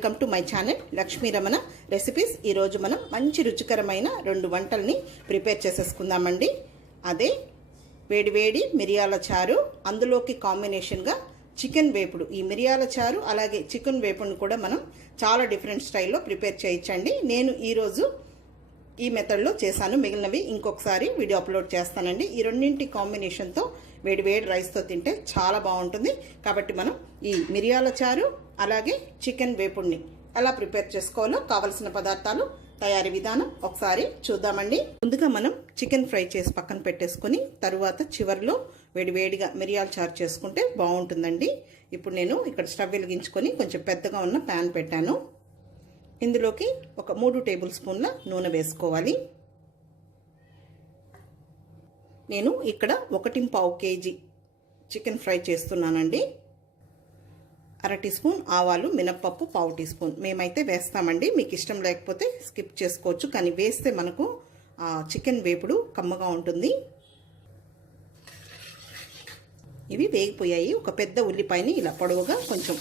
Welcome to my channel Lakshmiramana recipes. ఈరోజు మనం మంచి రుచికరమైన రెండు వంటల్ని ప్రిపేర్ చేసేసుకుందామండి. అదే వేడివేడి మిరియాల చారు అందులోకి కాంబినేషన్గా చికెన్ వేపుడు. ఈ మిరియాల చారు అలాగే చికెన్ వేపుడుని కూడా మనం చాలా డిఫరెంట్ స్టైల్లో ప్రిపేర్ చేయొచ్చండి నేను ఈరోజు ఈ మెథడ్లో చేశాను. మిగిలినవి ఇంకొకసారి వీడియో అప్లోడ్ చేస్తానండి. ఈ రెండింటి కాంబినేషన్తో వేడి వేడి రైస్తో తింటే చాలా బాగుంటుంది. కాబట్టి మనం ఈ మిరియాల చారు అలాగే చికెన్ వేపుడిని ఎలా ప్రిపేర్ చేసుకోవాలో కావలసిన పదార్థాలు తయారీ విధానం ఒకసారి చూద్దామండి. ముందుగా మనం చికెన్ ఫ్రై చేసి పక్కన పెట్టేసుకొని తరువాత చివరిలో వేడివేడిగా మిరియాలు చారు చేసుకుంటే బాగుంటుందండి. ఇప్పుడు నేను ఇక్కడ స్టవ్ వెలిగించుకొని కొంచెం పెద్దగా ఉన్న ప్యాన్ పెట్టాను. ఇందులోకి ఒక మూడు టేబుల్ స్పూన్ల నూనె వేసుకోవాలి. నేను ఇక్కడ ఒకటి పావు కేజీ చికెన్ ఫ్రై చేస్తున్నానండి. అర టీ స్పూన్ ఆవాలు మినప్పప్పు పావు టీ స్పూన్. మేమైతే వేస్తామండి. మీకు ఇష్టం లేకపోతే స్కిప్ చేసుకోవచ్చు. కానీ వేస్తే మనకు చికెన్ వేపుడు కమ్మగా ఉంటుంది. ఇవి వేగిపోయాయి. ఒక పెద్ద ఉల్లిపాయని ఇలా పొడవుగా కొంచెం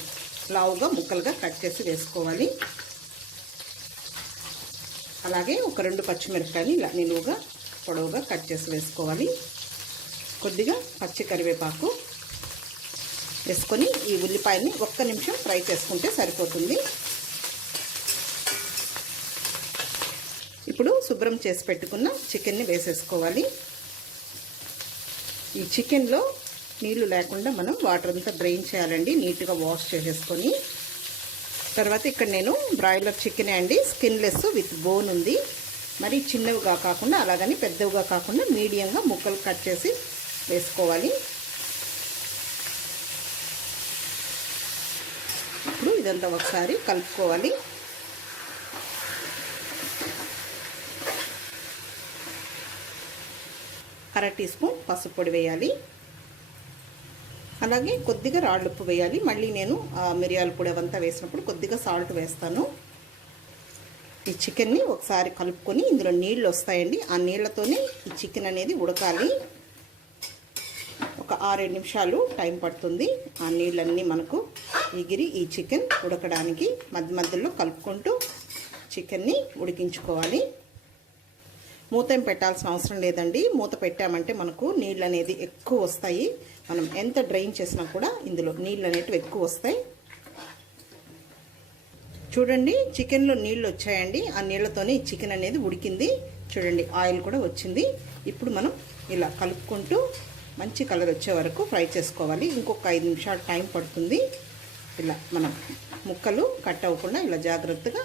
లావుగా ముక్కలుగా కట్ చేసి వేసుకోవాలి. అలాగే ఒక రెండు పచ్చిమిరపకాయలు ఇలా నిలువుగా పొడవుగా కట్ చేసి వేసుకోవాలి. కొద్దిగా పచ్చి కరివేపాకు. వేసుకొని ఈ ఉల్లిపాయని ఒక్క నిమిషం ఫ్రై చేసుకుంటే సరిపోతుంది. ఇప్పుడు శుభ్రం చేసి పెట్టుకున్న చికెన్ని వేసేసుకోవాలి. ఈ చికెన్లో నీళ్ళు లేకుండా మనం వాటర్ అంతా డ్రైన్ చేయాలండి నీట్గా వాష్ చేసేసుకొని. తర్వాత ఇక్కడ నేను బ్రాయిలర్ చికెన్ అండి స్కిన్లెస్ విత్ బోన్ ఉంది. మరి చిన్నవిగా కాకుండా అలాగని పెద్దవిగా కాకుండా మీడియంగా ముక్కలు కట్ చేసి వేసుకోవాలి. ఇదంతా ఒకసారి కలుపుకోవాలి. అర టీ స్పూన్ పసుపు పొడి వేయాలి. అలాగే కొద్దిగా రాళ్ళుప్పు వేయాలి. మళ్ళీ నేను మిరియాల పొడి అవంతా వేసినప్పుడు కొద్దిగా సాల్ట్ వేస్తాను. ఈ చికెన్ని ఒకసారి కలుపుకొని ఇందులో నీళ్ళు వస్తాయండి. ఆ నీళ్ళతోనే ఈ చికెన్ అనేది ఉడకాలి. ఆరేడు నిమిషాలు టైం పడుతుంది. ఆ నీళ్ళన్నీ మనకు ఎగిరి ఈ చికెన్ ఉడకడానికి మధ్య మధ్యలో కలుపుకుంటూ చికెన్ని ఉడికించుకోవాలి. మూత పెట్టాల్సిన అవసరం లేదండి. మూత పెట్టామంటే మనకు నీళ్ళు అనేది ఎక్కువ వస్తాయి. మనం ఎంత డ్రైన్ చేసినా కూడా ఇందులో నీళ్ళు అనేటివి ఎక్కువ వస్తాయి. చూడండి చికెన్లో నీళ్ళు వచ్చాయండి. ఆ నీళ్ళతోనే చికెన్ అనేది ఉడికింది. చూడండి ఆయిల్ కూడా వచ్చింది. ఇప్పుడు మనం ఇలా కలుపుకుంటూ మంచి కలర్ వచ్చే వరకు ఫ్రై చేసుకోవాలి. ఇంకొక ఐదు నిమిషాలు టైం పడుతుంది. ఇలా మనం ముక్కలు కట్ అవ్వకుండా ఇలా జాగ్రత్తగా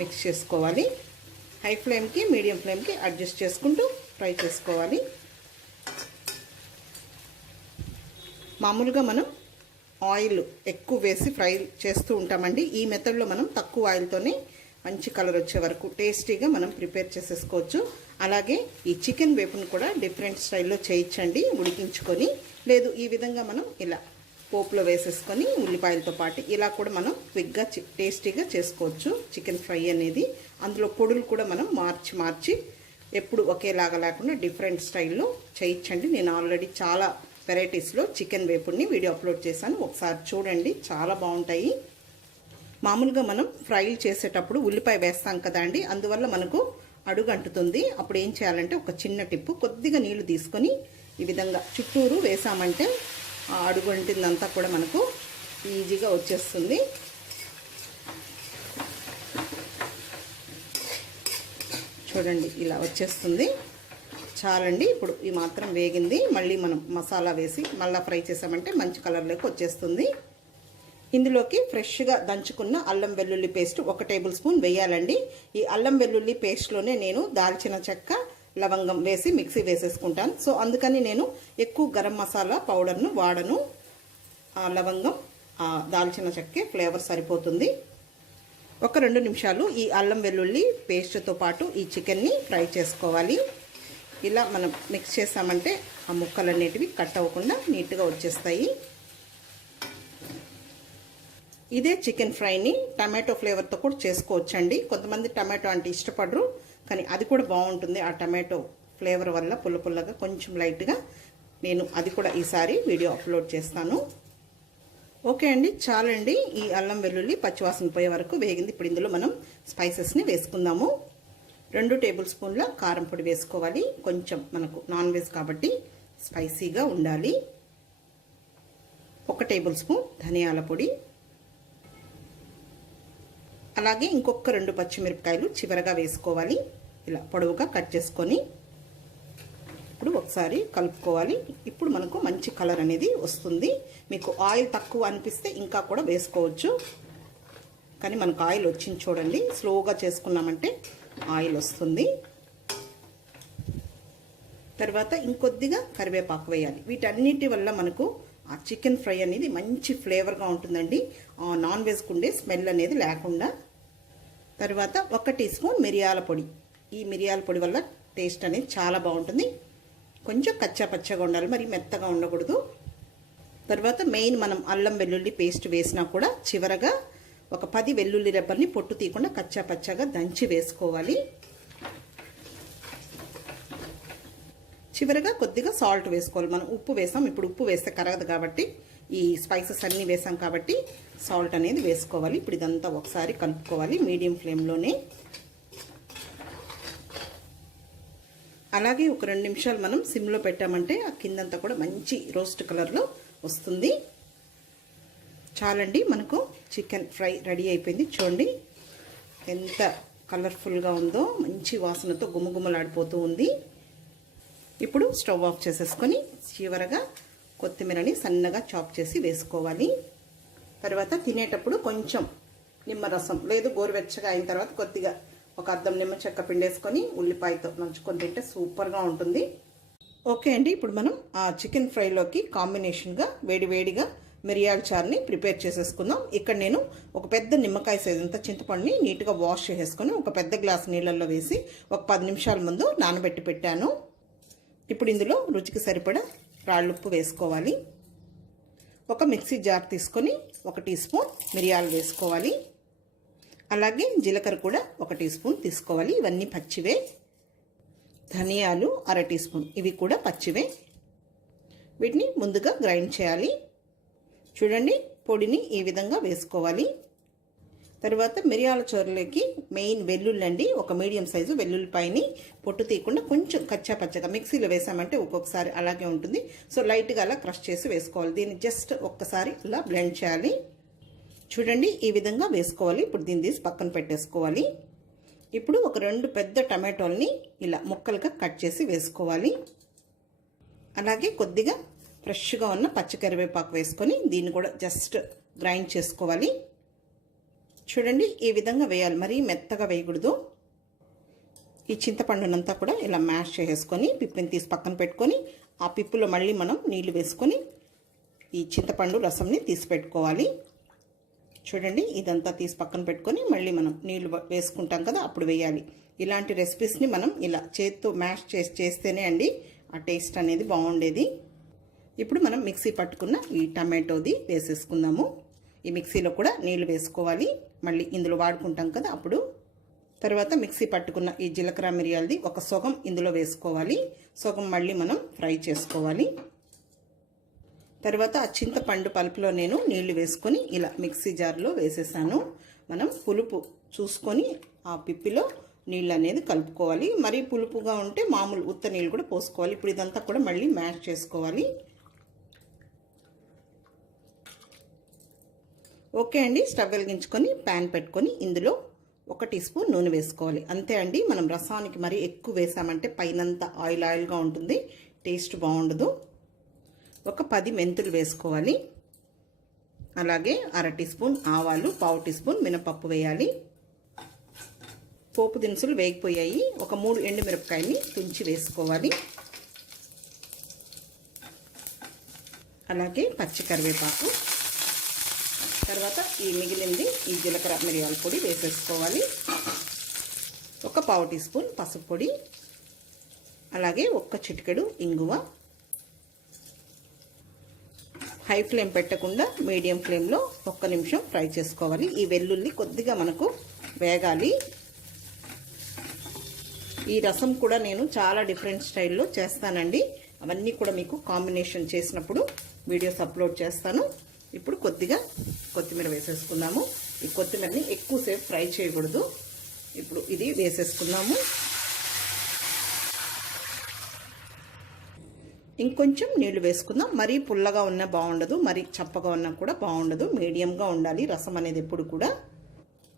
మిక్స్ చేసుకోవాలి. హై ఫ్లేమ్కి మీడియం ఫ్లేమ్కి అడ్జస్ట్ చేసుకుంటూ ఫ్రై చేసుకోవాలి. మామూలుగా మనం ఆయిల్ ఎక్కువ వేసి ఫ్రై చేస్తూ ఉంటామండి. ఈ మెథడ్లో మనం తక్కువ ఆయిల్తోనే మంచి కలర్ వచ్చే వరకు టేస్టీగా మనం ప్రిపేర్ చేసేసుకోవచ్చు. అలాగే ఈ చికెన్ వేపును కూడా డిఫరెంట్ స్టైల్లో చేయించండి ఉడికించుకొని. లేదు ఈ విధంగా మనం ఇలా పోపులో వేసేసుకొని ఉల్లిపాయలతో పాటు ఇలా కూడా మనం క్విక్గా టేస్టీగా చేసుకోవచ్చు చికెన్ ఫ్రై అనేది. అందులో పొడులు కూడా మనం మార్చి మార్చి ఎప్పుడు ఒకేలాగా లేకుండా డిఫరెంట్ స్టైల్లో చేయించండి. నేను ఆల్రెడీ చాలా వెరైటీస్లో చికెన్ వేపుడిని వీడియో అప్లోడ్ చేశాను. ఒకసారి చూడండి చాలా బాగుంటాయి. మామూలుగా మనం ఫ్రైలు చేసేటప్పుడు ఉల్లిపాయ వేస్తాం కదా అండి. అందువల్ల మనకు అడుగు అంటుతుంది. అప్పుడు ఏం చేయాలంటే ఒక చిన్న టిప్పు కొద్దిగా నీళ్ళు తీసుకొని ఈ విధంగా చుట్టూరు వేసామంటే ఆ అడుగు అంటిందంతా కూడా మనకు ఈజీగా వచ్చేస్తుంది. చూడండి ఇలా వచ్చేస్తుంది. చాలండి. ఇప్పుడు ఈ మాత్రం వేగింది. మళ్ళీ మనం మసాలా వేసి మళ్ళీ ఫ్రై చేసామంటే మంచి కలర్లోకి వచ్చేస్తుంది. ఇందులోకి ఫ్రెష్గా దంచుకున్న అల్లం వెల్లుల్లి పేస్ట్ ఒక టేబుల్ స్పూన్ వేయాలండి. ఈ అల్లం వెల్లుల్లి పేస్ట్లోనే నేను దాల్చిన చెక్క లవంగం వేసి మిక్సీ వేసేసుకుంటాను. సో అందుకని నేను ఎక్కువ గరం మసాలా పౌడర్ను వాడను. ఆ లవంగం దాల్చిన చెక్కే ఫ్లేవర్ సరిపోతుంది. ఒక రెండు నిమిషాలు ఈ అల్లం వెల్లుల్లి పేస్ట్తో పాటు ఈ చికెన్ని ఫ్రై చేసుకోవాలి. ఇలా మనం మిక్స్ చేసామంటే ఆ ముక్కలు కట్ అవ్వకుండా నీట్గా వచ్చేస్తాయి. ఇదే చికెన్ ఫ్రైని టమాటో ఫ్లేవర్తో కూడా చేసుకోవచ్చండి. కొంతమంది టమాటో అంటే ఇష్టపడరు కానీ అది కూడా బాగుంటుంది. ఆ టమాటో ఫ్లేవర్ వల్ల పుల్ల పుల్లగా కొంచెం లైట్గా నేను అది కూడా ఈసారి వీడియో అప్లోడ్ చేస్తాను. ఓకే అండి చాలండి. ఈ అల్లం వెల్లుల్లి పచ్చివాసన పోయే వరకు వేగింది. ఇప్పుడు ఇందులో మనం స్పైసెస్ని వేసుకుందాము. రెండు టేబుల్ స్పూన్ల కారం పొడి వేసుకోవాలి. కొంచెం మనకు నాన్ వెజ్ కాబట్టి స్పైసీగా ఉండాలి. ఒక టేబుల్ స్పూన్ ధనియాల పొడి అలాగే ఇంకొక రెండు పచ్చిమిరపకాయలు చివరగా వేసుకోవాలి. ఇలా పొడవుగా కట్ చేసుకొని ఇప్పుడు ఒకసారి కలుపుకోవాలి. ఇప్పుడు మనకు మంచి కలర్ అనేది వస్తుంది. మీకు ఆయిల్ తక్కువ అనిపిస్తే ఇంకా కూడా వేసుకోవచ్చు. కానీ మనకు ఆయిల్ వచ్చింది చూడండి. స్లోగా చేసుకున్నామంటే ఆయిల్ వస్తుంది. తర్వాత ఇంకొద్దిగా కరివేపాకు వేయాలి. వీటన్నిటి వల్ల మనకు ఆ చికెన్ ఫ్రై అనేది మంచి ఫ్లేవర్గా ఉంటుందండి. నాన్ వెజ్కి ఉండే స్మెల్ అనేది లేకుండా తర్వాత ఒక టీ స్పూన్ మిరియాల పొడి. ఈ మిరియాల పొడి వల్ల టేస్ట్ అనేది చాలా బాగుంటుంది. కొంచెం కచ్చా పచ్చగా ఉండాలి. మరి మెత్తగా ఉండకూడదు. తర్వాత మెయిన్ మనం అల్లం వెల్లుల్లి పేస్ట్ వేసినా కూడా చివరగా ఒక పది వెల్లుల్లి రెబ్బల్ని పొట్టు తీయకుండా కచ్చా పచ్చగా దంచి వేసుకోవాలి. చివరగా కొద్దిగా సాల్ట్ వేసుకోవాలి. మనం ఉప్పు వేసాం. ఇప్పుడు ఉప్పు వేస్తే కరగదు కాబట్టి ఈ స్పైసెస్ అన్నీ వేసాం కాబట్టి సాల్ట్ అనేది వేసుకోవాలి. ఇప్పుడు ఇదంతా ఒకసారి కలుపుకోవాలి మీడియం ఫ్లేమ్లోనే. అలాగే ఒక రెండు నిమిషాలు మనం సిమ్లో పెట్టామంటే ఆ కిందంతా కూడా మంచి రోస్ట్ కలర్లో వస్తుంది. చాలండి మనకు చికెన్ ఫ్రై రెడీ అయిపోయింది. చూడండి ఎంత కలర్ఫుల్గా ఉందో మంచి వాసనతో గుమగుమలాడిపోతూ ఉంది. ఇప్పుడు స్టవ్ ఆఫ్ చేసేసుకొని చివరగా కొత్తిమీరని సన్నగా చాప్ చేసి వేసుకోవాలి. తర్వాత తినేటప్పుడు కొంచెం నిమ్మరసం లేదు గోరువెచ్చగా అయిన తర్వాత కొద్దిగా ఒక అద్దం నిమ్మ చెక్క పిండేసుకొని ఉల్లిపాయతో నంచుకొని తింటే సూపర్గా ఉంటుంది. ఓకే అండి ఇప్పుడు మనం ఆ చికెన్ ఫ్రైలోకి కాంబినేషన్గా వేడివేడిగా మిరియాల చారుని ప్రిపేర్ చేసేసుకుందాం. ఇక్కడ నేను ఒక పెద్ద నిమ్మకాయ సైజ్ అంత చింతపండుని నీట్గా వాష్ చేసేసుకొని ఒక పెద్ద గ్లాస్ నీళ్ళల్లో వేసి ఒక పది నిమిషాల ముందు నానబెట్టి పెట్టాను. ఇప్పుడు ఇందులో రుచికి సరిపడా రాళ్ళుప్పు వేసుకోవాలి. ఒక మిక్సీ జార్ తీసుకొని ఒక టీ స్పూన్ మిరియాలు వేసుకోవాలి. అలాగే జీలకర్ర కూడా ఒక టీ స్పూన్ తీసుకోవాలి. ఇవన్నీ పచ్చివే. ధనియాలు అర టీ స్పూన్. ఇవి కూడా పచ్చివే. వీటిని ముందుగా గ్రైండ్ చేయాలి. చూడండి పొడిని ఈ విధంగా వేసుకోవాలి. తర్వాత మిరియాల చోరలోకి మెయిన్ వెల్లుల్లి ఒక మీడియం సైజు వెల్లుల్లిపాయని పొట్టు తీయకుండా కొంచెం కచ్చా పచ్చగా మిక్సీలో వేసామంటే ఒక్కొక్కసారి అలాగే ఉంటుంది. సో లైట్గా అలా క్రష్ చేసి వేసుకోవాలి. దీన్ని జస్ట్ ఒక్కసారి ఇలా బ్లెండ్ చేయాలి. చూడండి ఈ విధంగా వేసుకోవాలి. ఇప్పుడు దీన్ని తీసి పక్కన పెట్టేసుకోవాలి. ఇప్పుడు ఒక రెండు పెద్ద టమాటోల్ని ఇలా ముక్కలుగా కట్ చేసి వేసుకోవాలి. అలాగే కొద్దిగా ఫ్రెష్గా ఉన్న పచ్చకరివేపాకు వేసుకొని దీన్ని కూడా జస్ట్ గ్రైండ్ చేసుకోవాలి. చూడండి ఈ విధంగా వేయాలి. మరీ మెత్తగా వేయకూడదు. ఈ చింతపండునంతా కూడా ఇలా మ్యాష్ చేసుకొని పిప్పిని తీసి పక్కన పెట్టుకొని ఆ పిప్పులో మళ్ళీ మనం నీళ్ళు వేసుకొని ఈ చింతపండు రసంని తీసి పెట్టుకోవాలి. చూడండి ఇదంతా తీసి పక్కన పెట్టుకొని మళ్ళీ మనం నీళ్ళు వేసుకుంటాం కదా అప్పుడు వేయాలి. ఇలాంటి రెసిపీస్ని మనం ఇలా చేత్తో మ్యాష్ చేసి చేస్తేనే అండి ఆ టేస్ట్ అనేది బాగుండేది. ఇప్పుడు మనం మిక్సీ పట్టుకున్న ఈ టమాటోది వేసేసుకుందాము. ఈ మిక్సీలో కూడా నీళ్ళు వేసుకోవాలి. మళ్ళీ ఇందులో వాడుకుంటాం కదా అప్పుడు. తర్వాత మిక్సీ పట్టుకున్న ఈ జీలకర్ర మిరియాలది ఒక సొగం ఇందులో వేసుకోవాలి. సొగం మళ్ళీ మనం ఫ్రై చేసుకోవాలి. తర్వాత ఆ చింతపండు పలుపులో నేను నీళ్ళు వేసుకొని ఇలా మిక్సీ జార్లో వేసేసాను. మనం పులుపు చూసుకొని ఆ పిప్పిలో నీళ్ళు అనేది కలుపుకోవాలి. మరీ పులుపుగా ఉంటే మామూలు ఉత్త నీళ్ళు కూడా పోసుకోవాలి. ఇప్పుడు ఇదంతా కూడా మళ్ళీ మ్యాష్ చేసుకోవాలి. ఓకే అండి స్టవ్ వెలిగించుకొని ప్యాన్ పెట్టుకొని ఇందులో ఒక టీ స్పూన్ నూనె వేసుకోవాలి. అంతే అండి మనం రసానికి మరీ ఎక్కువ వేసామంటే పైనంతా ఆయిల్ ఆయిల్గా ఉంటుంది టేస్ట్ బాగుండదు. ఒక పది మెంతులు వేసుకోవాలి. అలాగే అర టీ స్పూన్ ఆవాలు పావు టీ స్పూన్ మినపప్పు వేయాలి. పోపు దినుసులు వేగిపోయాయి. ఒక మూడు ఎండుమిరపకాయని తుంచి వేసుకోవాలి. అలాగే పచ్చి కరివేపాకు. తర్వాత ఈ మిగిలింది ఈ జీలకర్ర మిరియాల పొడి వేసేసుకోవాలి. ఒక పావు టీ స్పూన్ పసుపు పొడి అలాగే ఒక్క చిటికెడు ఇంగువ. హై ఫ్లేమ్ పెట్టకుండా మీడియం ఫ్లేమ్లో ఒక్క నిమిషం ఫ్రై చేసుకోవాలి. ఈ వెల్లుల్లి కొద్దిగా మనకు వేగాలి. ఈ రసం కూడా నేను చాలా డిఫరెంట్ స్టైల్లో చేస్తానండి. అవన్నీ కూడా మీకు కాంబినేషన్ చేసినప్పుడు వీడియోస్ అప్లోడ్ చేస్తాను. ఇప్పుడు కొద్దిగా కొత్తిమీర వేసేసుకున్నాము ఈ కొత్తిమీరని ఎక్కువసేపు ఫ్రై చేయకూడదు. ఇప్పుడు ఇది వేసేసుకున్నాము ఇంకొంచెం నీళ్ళు వేసుకుందాం. మరీ పుల్లగా ఉన్నా బాగుండదు మరీ చప్పగా ఉన్నా కూడా బాగుండదు. మీడియంగా ఉండాలి రసం అనేది ఎప్పుడు కూడా.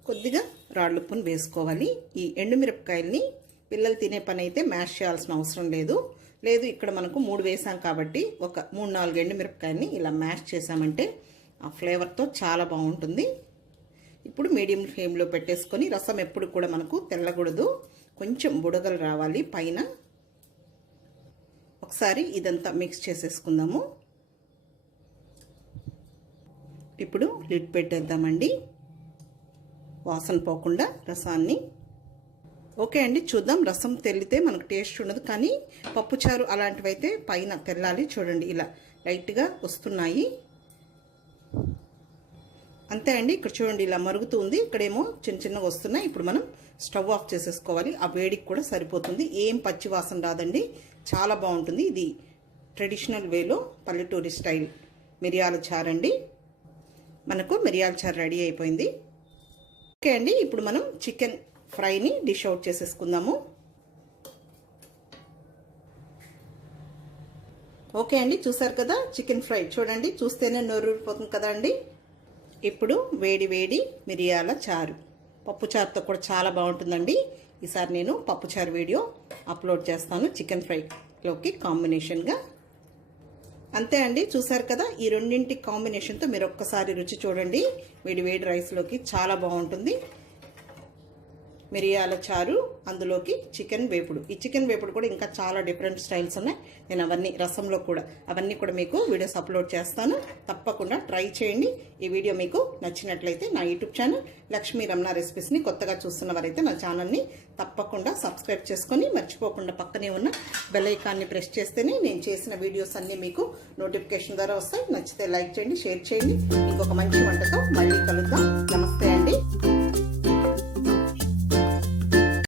కొద్దిగా రాళ్ళుప్పును వేసుకోవాలి. ఈ ఎండుమిరపకాయల్ని పిల్లలు తినే పని అయితే మ్యాష్ చేయాల్సిన అవసరం లేదు. లేదు ఇక్కడ మనకు మూడు వేసాం కాబట్టి ఒక మూడు నాలుగు ఎండుమిరపకాయని ఇలా మ్యాష్ చేసామంటే ఆ ఫ్లేవర్తో చాలా బాగుంటుంది. ఇప్పుడు మీడియం ఫ్లేమ్లో పెట్టేసుకొని రసం ఎప్పుడు కూడా మనకు తెల్లకూడదు. కొంచెం బుడగలు రావాలి పైన. ఒకసారి ఇదంతా మిక్స్ చేసేసుకుందాము. ఇప్పుడు లిడ్ పెట్టేద్దామండి. వాసన పోకుండా రసాన్ని ఓకే అండి చూద్దాం. రసం తెల్లితే మనకు టేస్ట్ ఉండదు కానీ పప్పుచారు అలాంటివి అయితే పైన తెల్లాలి చూడండి. ఇలా లైట్గా వస్తున్నాయి. అంతే అండి ఇక్కడ చూడండి ఇలా మరుగుతుంది ఇక్కడేమో చిన్న చిన్నగా వస్తున్నాయి. ఇప్పుడు మనం స్టవ్ ఆఫ్ చేసేసుకోవాలి. ఆ వేడికి కూడా సరిపోతుంది. ఏం పచ్చి వాసన రాదండి. చాలా బాగుంటుంది. ఇది ట్రెడిషనల్ వేలో పల్లెటూరి స్టైల్ మిరియాల చారండి మనకు మిరియాల చారు రెడీ అయిపోయింది. ఓకే అండి ఇప్పుడు మనం చికెన్ ఫ్రైని డిష్ అవుట్ చేసేసుకుందాము. ఓకే అండి చూసారు కదా చికెన్ ఫ్రై. చూడండి చూస్తేనే నోరూరిపోతుంది కదా అండి. ఇప్పుడు వేడి వేడి మిరియాల చారు. పప్పు చారుతో కూడా చాలా బాగుంటుందండి. ఈసారి నేను పప్పుచారు వీడియో అప్లోడ్ చేస్తాను చికెన్ ఫ్రైలోకి కాంబినేషన్గా అంతే అండి చూసారు కదా ఈ రెండింటి కాంబినేషన్తో మీరు ఒక్కసారి రుచి చూడండి. వేడి వేడి రైస్లోకి చాలా బాగుంటుంది. మిరియాల చారు అందులోకి చికెన్ వేపుడు. ఈ చికెన్ వేపుడు కూడా ఇంకా చాలా డిఫరెంట్ స్టైల్స్ ఉన్నాయి. నేను అవన్నీ రసంలో కూడా అవన్నీ కూడా మీకు వీడియోస్ అప్లోడ్ చేస్తాను. తప్పకుండా ట్రై చేయండి. ఈ వీడియో మీకు నచ్చినట్లయితే నా యూట్యూబ్ ఛానల్ లక్ష్మీ రమణ రెసిపీస్ని కొత్తగా చూస్తున్న వారైతే నా ఛానల్ని తప్పకుండా సబ్స్క్రైబ్ చేసుకొని మర్చిపోకుండా పక్కనే ఉన్న బెలైకాన్ని ప్రెస్ చేస్తేనే నేను చేసిన వీడియోస్ అన్నీ మీకు నోటిఫికేషన్ ద్వారా వస్తాయి. నచ్చితే లైక్ చేయండి షేర్ చేయండి. ఇంకొక మంచి వంటతో మళ్ళీ కలుద్దాం. నమస్తే అండి.